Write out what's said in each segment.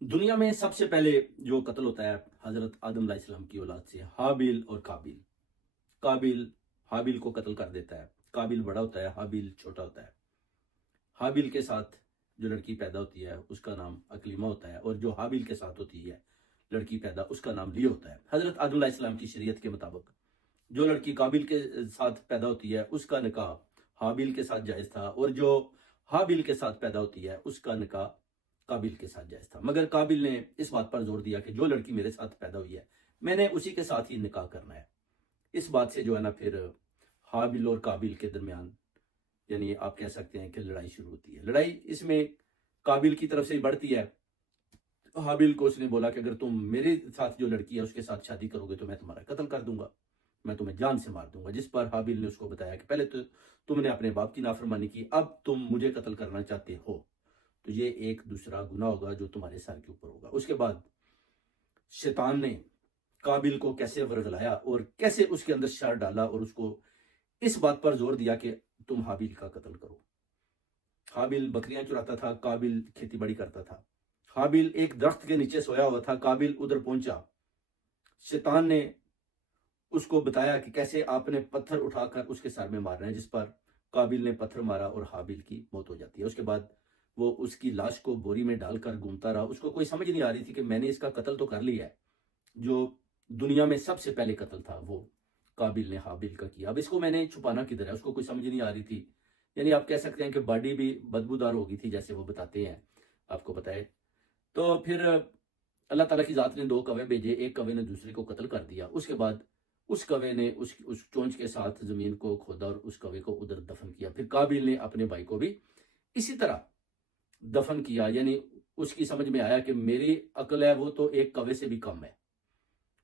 دنیا میں سب سے پہلے جو قتل ہوتا ہے حضرت آدم علیہ السلام کی اولاد سے حابیل اور قابیل. قابیل حابیل کو قتل کر دیتا ہے. قابیل بڑا ہوتا ہے، حابیل چھوٹا ہوتا ہے. حابیل کے ساتھ جو لڑکی پیدا ہوتی ہے اس کا نام اکلیمہ ہوتا ہے، اور جو حابیل کے ساتھ ہوتی ہے لڑکی پیدا اس کا نام لیہ ہوتا ہے. حضرت آدم علیہ السلام کی شریعت کے مطابق جو لڑکی قابیل کے ساتھ پیدا ہوتی ہے اس کا نکاح حابیل کے ساتھ جائز تھا، اور جو حابیل کے ساتھ پیدا ہوتی ہے اس کا نکاح قابیل کے ساتھ جائز تھا. مگر قابیل نے اس بات پر زور دیا کہ جو لڑکی میرے ساتھ پیدا ہوئی ہے میں نے اسی کے ساتھ ہی نکاح کرنا ہے. اس بات سے جو ہے نا پھر حابیل اور قابیل کے درمیان یعنی آپ کہہ سکتے ہیں کہ لڑائی شروع ہوتی ہے. لڑائی اس میں قابیل کی طرف سے بڑھتی ہے. حابیل کو اس نے بولا کہ اگر تم میرے ساتھ جو لڑکی ہے اس کے ساتھ شادی کرو گے تو میں تمہارا قتل کر دوں گا، میں تمہیں جان سے مار دوں گا. جس پر حابیل نے اس کو بتایا کہ پہلے تو تم نے اپنے باپ کی نافرمانی کی، اب تم مجھے قتل کرنا چاہتے ہو تو یہ ایک دوسرا گناہ ہوگا جو تمہارے سر کے اوپر ہوگا. اس کے بعد شیطان نے قابیل کو کیسے ورغلایا اور کیسے اس کے اندر شر ڈالا اور اس کو اس بات پر زور دیا کہ تم حابیل کا قتل کرو. حابیل بکریاں چراتا تھا، قابیل کھیتی باڑی کرتا تھا. حابیل ایک درخت کے نیچے سویا ہوا تھا، قابیل ادھر پہنچا. شیطان نے اس کو بتایا کہ کیسے آپ نے پتھر اٹھا کر اس کے سر میں مارنا ہے، جس پر قابیل نے پتھر مارا اور حابیل کی موت ہو جاتی ہے. اس کے بعد وہ اس کی لاش کو بوری میں ڈال کر گھومتا رہا. اس کو کوئی سمجھ نہیں آ رہی تھی کہ میں نے اس کا قتل تو کر لیا ہے. جو دنیا میں سب سے پہلے قتل تھا وہ قابیل نے حابیل کا کیا، اب اس کو میں نے چھپانا کدھر ہے. اس کو کوئی سمجھ نہیں آ رری تھی. یعنی آپ کہہ سکتے ہیں کہ باڈی بھی بدبودار ہو گئی تھی جیسے وہ بتاتے ہیں، آپ کو پتہ ہے. تو پھر اللہ تعالیٰ کی ذات نے 2 کوے بھیجے، ایک کوے نے دوسرے کو قتل کر دیا. اس کے بعد اس کوے نے اس چونچ کے ساتھ زمین کو کھودا اور اس کوے کو ادھر دفن کیا. پھر قابیل نے اپنے بھائی کو بھی اسی طرح دفن کیا. یعنی اس کی سمجھ میں آیا کہ میری عقل ہے وہ تو ایک کوے سے بھی کم ہے.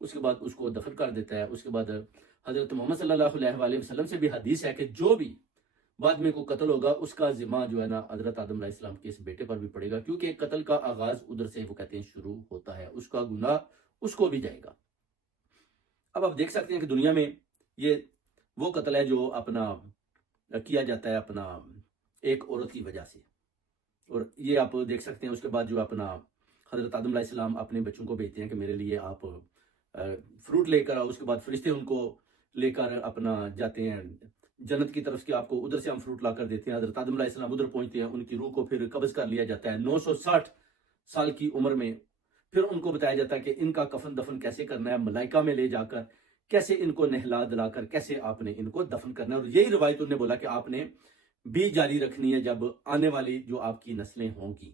اس کے بعد اس کو دفن کر دیتا ہے. اس کے بعد حضرت محمد صلی اللہ علیہ وآلہ وسلم سے بھی حدیث ہے کہ جو بھی بعد میں کو قتل ہوگا اس کا ذمہ جو ہے نا حضرت آدم علیہ السلام کے اس بیٹے پر بھی پڑے گا، کیونکہ قتل کا آغاز ادھر سے وہ کہتے ہیں شروع ہوتا ہے. اس کا گناہ اس کو بھی جائے گا. اب آپ دیکھ سکتے ہیں کہ دنیا میں یہ وہ قتل ہے جو اپنا کیا جاتا ہے اپنا ایک عورت کی وجہ سے. اور یہ آپ دیکھ سکتے ہیں اس کے بعد جو اپنا حضرت آدم علیہ السلام اپنے بچوں کو بھیجتے ہیں کہ میرے لیے آپ فروٹ لے کر آؤ. اس کے بعد فرشتے ان کو لے کر اپنا جاتے ہیں جنت کی طرف، کہ آپ کو ادھر سے ہم فروٹ لا کر دیتے ہیں. حضرت آدم علیہ السلام ادھر پہنچتے ہیں، ان کی روح کو پھر قبض کر لیا جاتا ہے 960 سال کی عمر میں. پھر ان کو بتایا جاتا ہے کہ ان کا کفن دفن کیسے کرنا ہے، ملائکہ میں لے جا کر کیسے ان کو نہلا دلا کر کیسے آپ نے ان کو دفن کرنا ہے. اور یہی روایت انہوں نے بولا کہ آپ نے بھی جاری رکھنی ہے جب آنے والی جو آپ کی نسلیں ہوں گی.